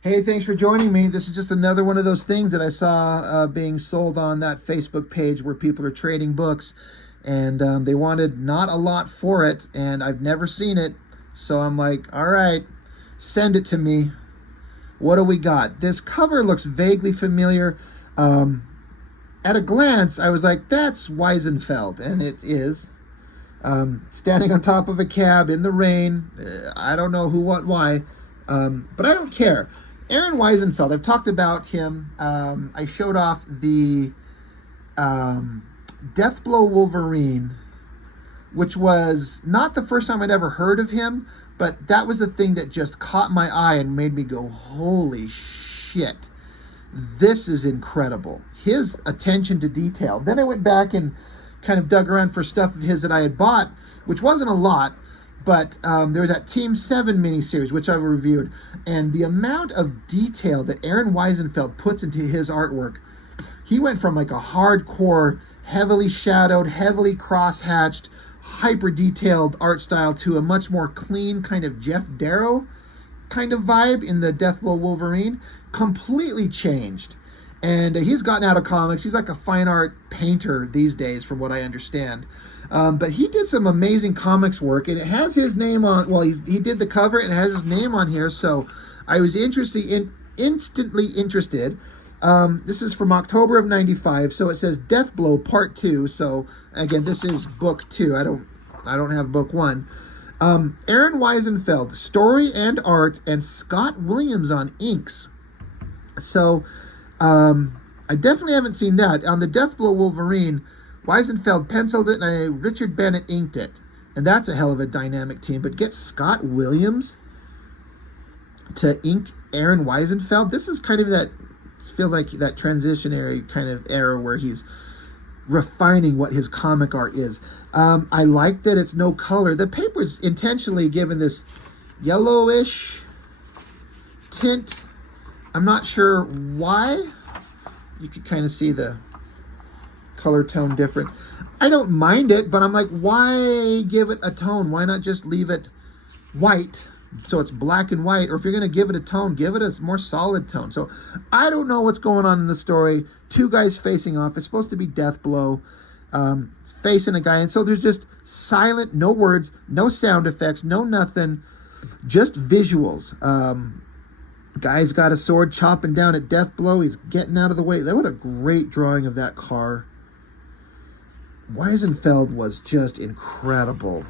Hey, thanks for joining me. This is just another one of those things that I saw being sold on that Facebook page where people are trading books, and they wanted not a lot for it, and I've never seen it. So I'm like, all right, send it to me. What do we got? This cover looks vaguely familiar. Um, at a glance, I was like, that's Wiesenfeld, and it is. Standing on top of a cab in the rain. I don't know who, what, why, but I don't care. Aron Wiesenfeld, I've talked about him. I showed off the Deathblow Wolverine, which was not the first time I'd ever heard of him, but that was the thing that just caught my eye and made me go, holy shit, this is incredible. His attention to detail. Then I went back and kind of dug around for stuff of his that I had bought, which wasn't a lot, but there was that Team 7 miniseries, which I've reviewed, and the amount of detail that Aron Wiesenfeld puts into his artwork, he went from like a hardcore, heavily shadowed, heavily cross-hatched, hyper-detailed art style to a much more clean kind of Jeff Darrow kind of vibe in the Deathblow Wolverine. Completely changed. And he's gotten out of comics. He's like a fine art painter these days, from what I understand. But he did some amazing comics work, and it has his name on. Well, he did the cover, and it has his name on here. So I was instantly interested. This is from October of '95. So it says Deathblow Part 2. So again, this is book 2. I don't have book 1. Aron Wiesenfeld, story and art, and Scott Williams on inks. So I definitely haven't seen that. On the Deathblow Wolverine, Wiesenfeld penciled it and Richard Bennett inked it. And that's a hell of a dynamic team. But get Scott Williams to ink Aron Wiesenfeld. This is kind of that, feels like that transitionary kind of era where he's refining what his comic art is. I like that it's no color. The paper's intentionally given this yellowish tint. I'm not sure why. You could kind of see the color tone difference. I don't mind it, but I'm like, why give it a tone? Why not just leave it white so it's black and white? Or if you're going to give it a tone, give it a more solid tone. So I don't know what's going on in the story. Two guys facing off. It's supposed to be Deathblow. Facing a guy. And so there's just silent, no words, no sound effects, no nothing, just visuals. Guy's got a sword chopping down at Deathblow. He's getting out of the way. What a great drawing of that car. Wiesenfeld was just incredible.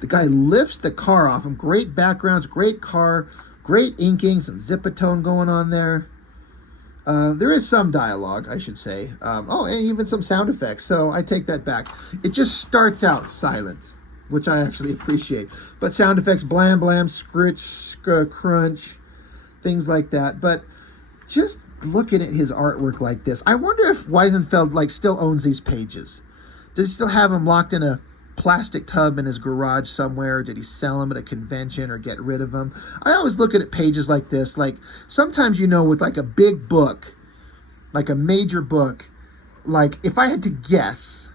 The guy lifts the car off him. Great backgrounds, great car, great inking, some zipatone going on there. There is some dialogue, I should say. And even some sound effects. So I take that back. It just starts out silent, which I actually appreciate. But sound effects, blam, blam, scritch, crunch, things like that. But just looking at his artwork like this, I wonder if Wiesenfeld still owns these pages. Does he still have them locked in a plastic tub in his garage somewhere? Did he sell them at a convention or get rid of them? I always look at pages like this. Like sometimes, with like a big book, like a major book, like if I had to guess,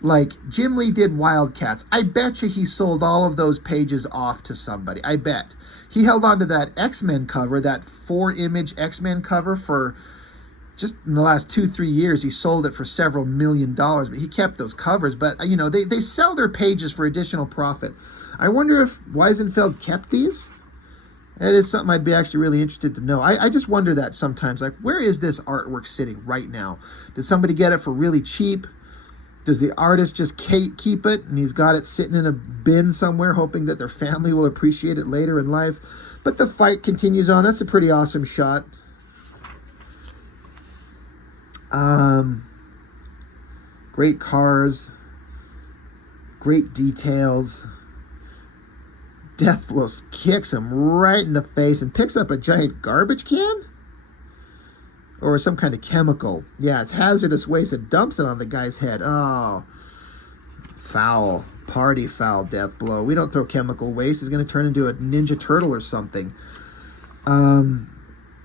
like Jim Lee did Wildcats, I bet you he sold all of those pages off to somebody. I bet. He held on to that X-Men cover, that 4-image X-Men cover for just in the last 2-3 years. He sold it for several $1 million, but he kept those covers. But, they sell their pages for additional profit. I wonder if Wiesenfeld kept these? That is something I'd be actually really interested to know. I just wonder that sometimes. Like, where is this artwork sitting right now? Did somebody get it for really cheap? Does the artist just keep it and he's got it sitting in a bin somewhere hoping that their family will appreciate it later in life? But the fight continues on. That's a pretty awesome shot. Great cars. Great details. Deathblow kicks him right in the face and picks up a giant garbage can? Or some kind of chemical. Yeah, it's hazardous waste. It dumps it on the guy's head. Oh, foul. Party foul, Deathblow. We don't throw chemical waste. He's going to turn into a Ninja Turtle or something.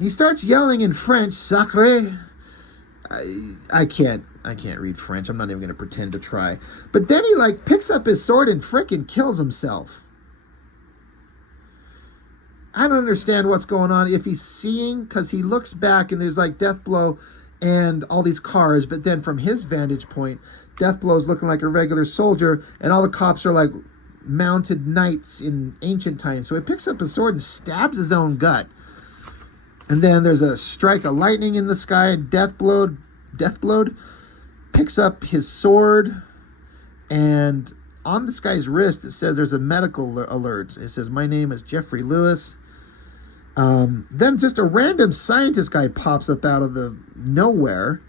He starts yelling in French, sacré. I can't read French. I'm not even going to pretend to try. But then he picks up his sword and frickin' kills himself. I don't understand what's going on. If he's seeing, because he looks back and there's like Deathblow and all these cars, but then from his vantage point, Deathblow's looking like a regular soldier, and all the cops are like mounted knights in ancient times. So he picks up his sword and stabs his own gut. And then there's a strike of lightning in the sky, and Deathblow picks up his sword, and on this guy's wrist it says there's a medical alert. It says, "My name is Jeffrey Lewis." Then just a random scientist guy pops up out of the nowhere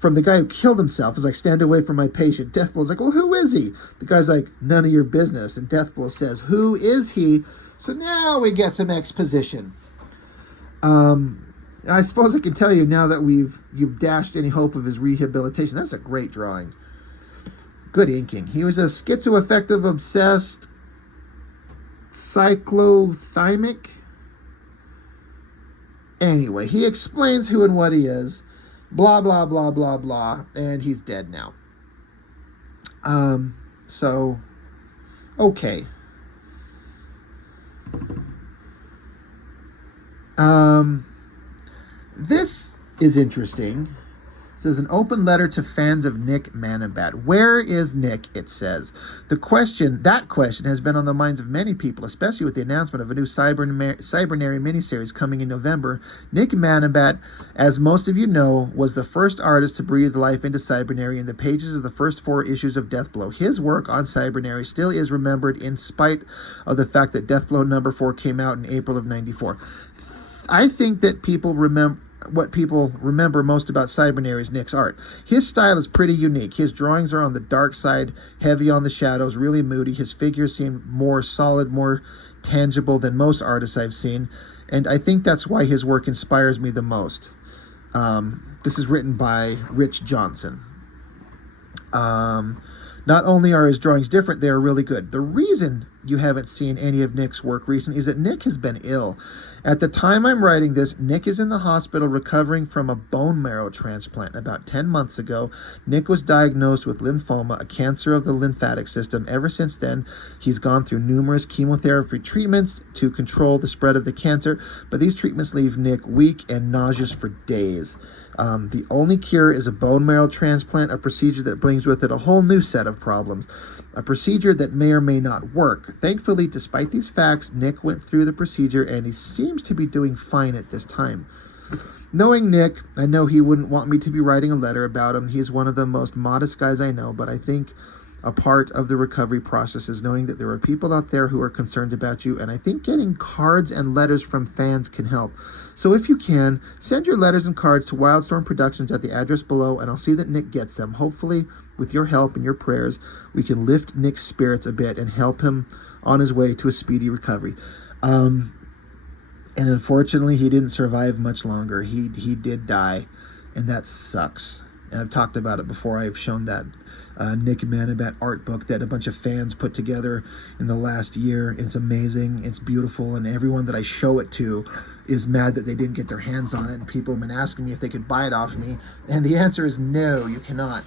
from the guy who killed himself. He's like, "Stand away from my patient." Deathblow's like, "Well, who is he?" The guy's like, "None of your business." And Deathblow says, "Who is he?" So now we get some exposition. I suppose I can tell you now that you've dashed any hope of his rehabilitation. That's a great drawing. Good inking. He was a schizoaffective, obsessed, cyclothymic. Anyway, he explains who and what he is. Blah, blah, blah, blah, blah. And he's dead now. So, okay. This is interesting. It says, an open letter to fans of Nick Manabat. Where is Nick, it says. That question has been on the minds of many people, especially with the announcement of a new Cybernary miniseries coming in November. Nick Manabat, as most of you know, was the first artist to breathe life into Cybernary in the pages of the first 4 issues of Deathblow. His work on Cybernary still is remembered in spite of the fact that Deathblow number 4 came out in April of '94. I think that what people remember most about Cybernary is Nick's art. His style is pretty unique. His drawings are on the dark side, heavy on the shadows, really moody. His figures seem more solid, more tangible than most artists I've seen, and I think that's why his work inspires me the most. This is written by Rich Johnson. Not only are his drawings different, they are really good. The reason you haven't seen any of Nick's work recently is that Nick has been ill. At the time I'm writing this, Nick is in the hospital recovering from a bone marrow transplant. About 10 months ago, Nick was diagnosed with lymphoma, a cancer of the lymphatic system. Ever since then, he's gone through numerous chemotherapy treatments to control the spread of the cancer, but these treatments leave Nick weak and nauseous for days. The only cure is a bone marrow transplant, a procedure that brings with it a whole new set of problems, a procedure that may or may not work. Thankfully, despite these facts, Nick went through the procedure and he seems to be doing fine at this time. Knowing Nick, I know he wouldn't want me to be writing a letter about him. He's one of the most modest guys I know, but I think a part of the recovery process is knowing that there are people out there who are concerned about you, and I think getting cards and letters from fans can help. So if you can, send your letters and cards to WILDSTORM Productions at the address below, and I'll see that Nick gets them. Hopefully, with your help and your prayers, we can lift Nick's spirits a bit and help him on his way to a speedy recovery. And unfortunately, he didn't survive much longer. He did die, and that sucks. And I've talked about it before. I've shown that Nick Manabat art book that a bunch of fans put together in the last year. It's amazing. It's beautiful. And everyone that I show it to is mad that they didn't get their hands on it. And people have been asking me if they could buy it off me. And the answer is no, you cannot.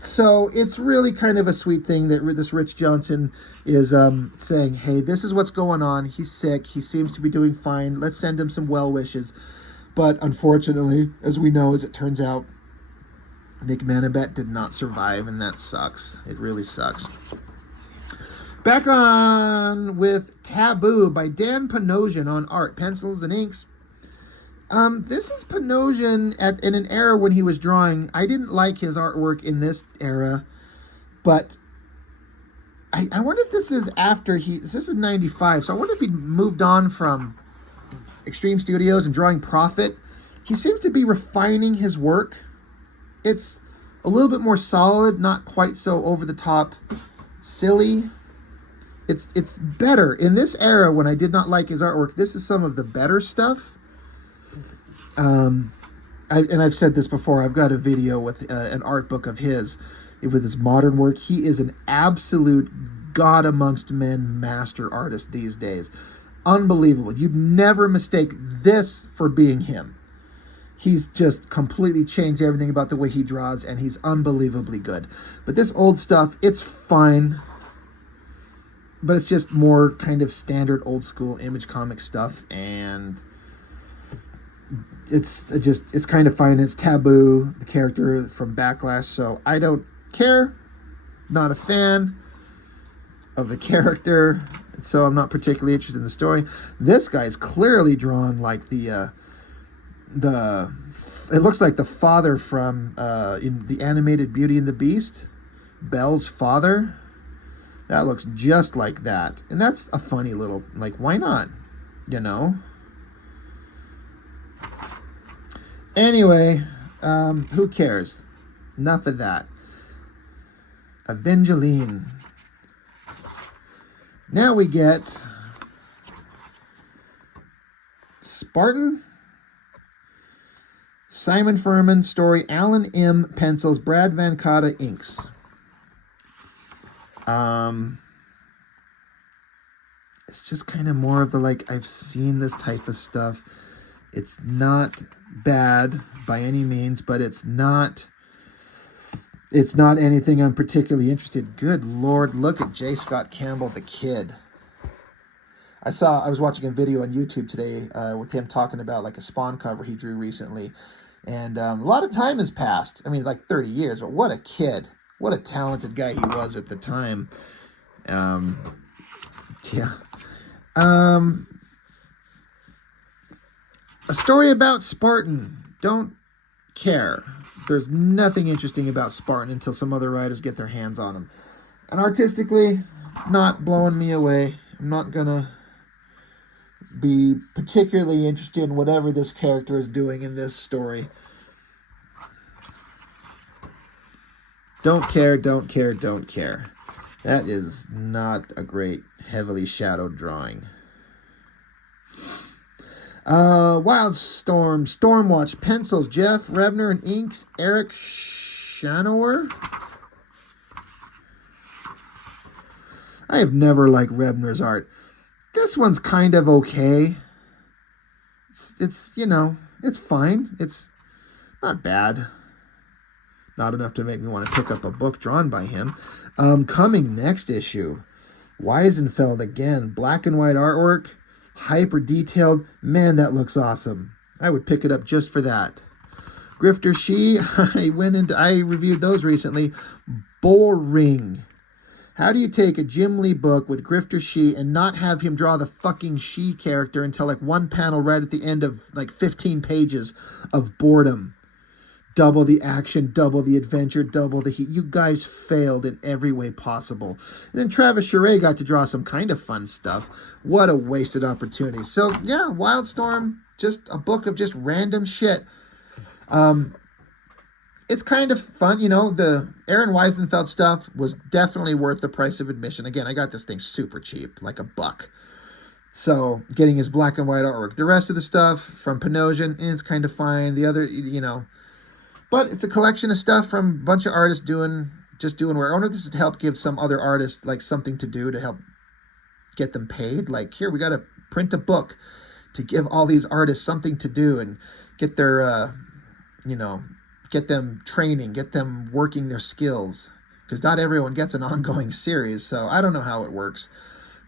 So it's really kind of a sweet thing that this Rich Johnson is saying, hey, this is what's going on. He's sick. He seems to be doing fine. Let's send him some well wishes. But unfortunately, as we know, as it turns out, Nick Manabat did not survive, and that sucks. It really sucks. Back on with Taboo by Dan Panosian on art, pencils, and inks. This is Panosian in an era when he was drawing. I didn't like his artwork in this era, but I wonder if this is after this is 95, so I wonder if he moved on from Extreme Studios and drawing Prophet. He seems to be refining his work. It's a little bit more solid, not quite so over the top silly. It's better. In this era when I did not like his artwork, this is some of the better stuff. And I've said this before, I've got a video with an art book of his with his modern work. He is an absolute god amongst men master artist these days. Unbelievable. You'd never mistake this for being him. He's just completely changed everything about the way he draws, and he's unbelievably good. But this old stuff, it's fine. but it's just more kind of standard old school Image comic stuff, and it's kind of fine. It's Taboo, the character from Backlash, so I don't care. Not a fan of the character, so I'm not particularly interested in the story. This guy's clearly drawn like it looks like the father from in the animated Beauty and the Beast, Belle's father. That looks just like that, and that's a funny little, like, why not, you know? Anyway, who cares? Enough of that. Evangeline. Now we get Spartan. Simon Furman story. Alan M. pencils. Brad Van Cotta inks. It's just kind of more of the, like, I've seen this type of stuff. It's not bad by any means, but it's not anything I'm particularly interested. Good Lord, look at J. Scott Campbell, the kid. I was watching a video on YouTube today with him talking about like a Spawn cover he drew recently. And a lot of time has passed. I mean, like 30 years, but what a kid. What a talented guy he was at the time. Yeah. A story about Spartan. Don't care. There's nothing interesting about Spartan until some other writers get their hands on him. And artistically, not blowing me away. I'm not gonna be particularly interested in whatever this character is doing in this story. Don't care, don't care, don't care. That is not a great, heavily shadowed drawing. WILDSTORM, Stormwatch, pencils, Jeff Rebner, and inks, Eric Shanower. I have never liked Rebner's art. This one's kind of okay. It's you know, it's fine. It's not bad. Not enough to make me want to pick up a book drawn by him. Coming next issue, Wiesenfeld again, black and white artwork. Hyper detailed. Man, that looks awesome. I would pick it up just for that. Grifter She, I reviewed those recently. Boring. How do you take a Jim Lee book with Grifter She and not have him draw the fucking She character until like one panel right at the end of like 15 pages of boredom? Double the action, double the adventure, double the heat. You guys failed in every way possible. And then Travis Charest got to draw some kind of fun stuff. What a wasted opportunity. So, yeah, WILDSTORM, just a book of just random shit. It's kind of fun. You know, the Aron Wiesenfeld stuff was definitely worth the price of admission. Again, I got this thing super cheap, like $1. So, getting his black and white artwork. The rest of the stuff from Panosian, it's kind of fine. The other, you know... But it's a collection of stuff from a bunch of artists doing work. I wonder if this is to help give some other artists like something to do to help get them paid. Like, here, we got to print a book to give all these artists something to do and get their, you know, get them training, get them working their skills. Because not everyone gets an ongoing series, so I don't know how it works.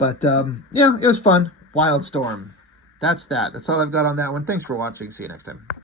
But, yeah, it was fun. WILDSTORM. That's that. That's all I've got on that one. Thanks for watching. See you next time.